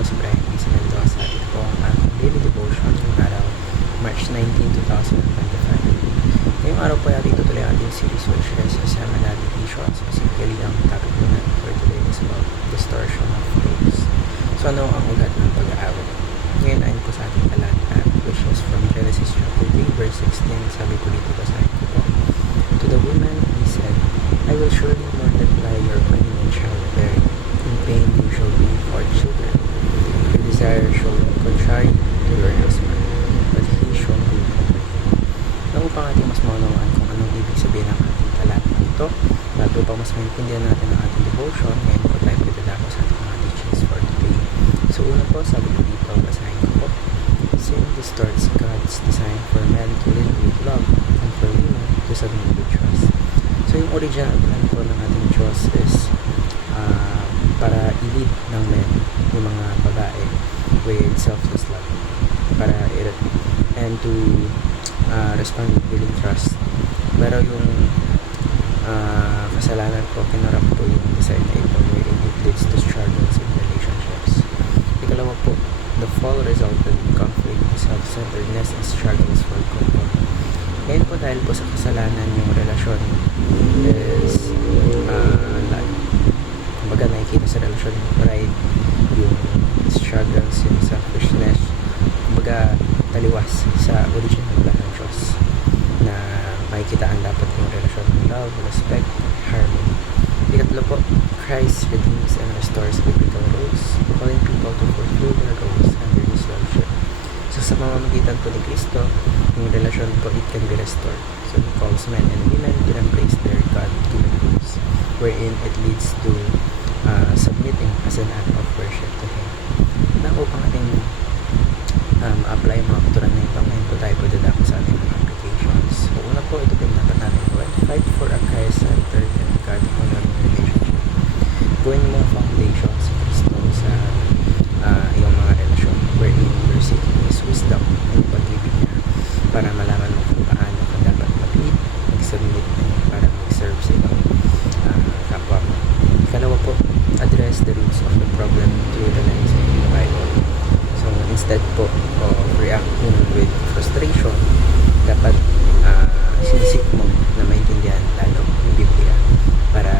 po si Brian P. Mendoza. Ito po ang aking daily devotion ng araw, March 19, 2025. Ngayong araw po natin itutuloy ang ating series which is Seminary Edition. Specifically, ang topic po natin for today is about distortion of rules. So ano ang ugat ng pag-aaral? Ngayon ayon po sa ating talata which is from Genesis chapter 3 verse 16. Sabi ko dito, basahin ko po. To the woman he said, I will surely multiply your pain in childbearing. In pain you shall be for children. Your desire shall be contrary to your husband, but he shall rule over you. Na upang ating mas maunawaan kung anong ibig sabihin ng ating talata ito, bago pa mas maintindihan natin ang ating devotion, ngayon po tayo pagdadako sa ating mga teachings for today. So una po, sabi ko dito, basahin ko po. Sin distorts God's design for men to live with love and for women to submit with trust. So yung original plan po ng ating Diyos is para i-lead ng men yung mga babae with selfless love and to respond with willing trust. Pero yung kasalanan po, kinarap po yung design na ito wherein it leads to struggles in relationships. Ikalawa po, the fall resulted in conflict, self-centeredness, and struggles for control. Ngayon po, dahil po sa kasalanan yung relasyon is kumbaga nakikita sa relasyon yung pride, yung struggles, yung selfishness, kumbaga taliwas sa original plan ng Diyos na makikitaan dapat yung relasyon ng love, respect, harmony. Ikatlo po, Christ redeems and restores biblical roles, calling people to fulfill their roles under His lordship. So sa mamamagitan po ni Kristo, yung relasyon po, it can be restored. So He calls men and women to embrace their God-given roles, wherein it leads to submitting as an act of worship to Him. Na upang ating apply mga kuturan na ito, ngayon po tayo dadako sa ating mga applications. So una po, ito din dapat natin po, fight for a Christ-centered and God-honoring relationship. Gawin mo ang foundation sa Kristo sa iyong mga relasyon, wherein you're seeking His wisdom and pag-ibig niya para malaman mo kung paano ka dapat mag-lead, mag-submit para mag-serve sa ibang kapwa mo. Ikalawa po, address the roots of the problem through the lens of the Bible. So instead po of reacting with frustration, dapat sinisik mo na maintindihan lalo yung Biblia para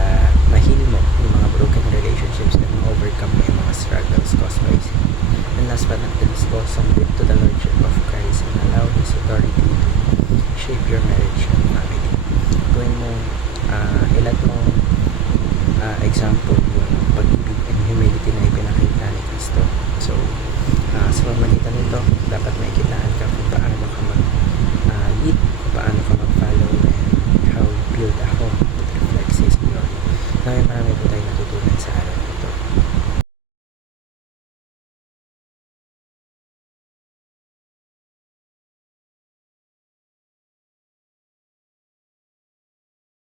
ma-heal mo yung mga broken relationships and ma-overcome mo yung mga struggles caused by sin. And last but not least po, submit to the Lordship of Christ and allow His authority to shape your marriage and family. Gawin mo, ilat mo example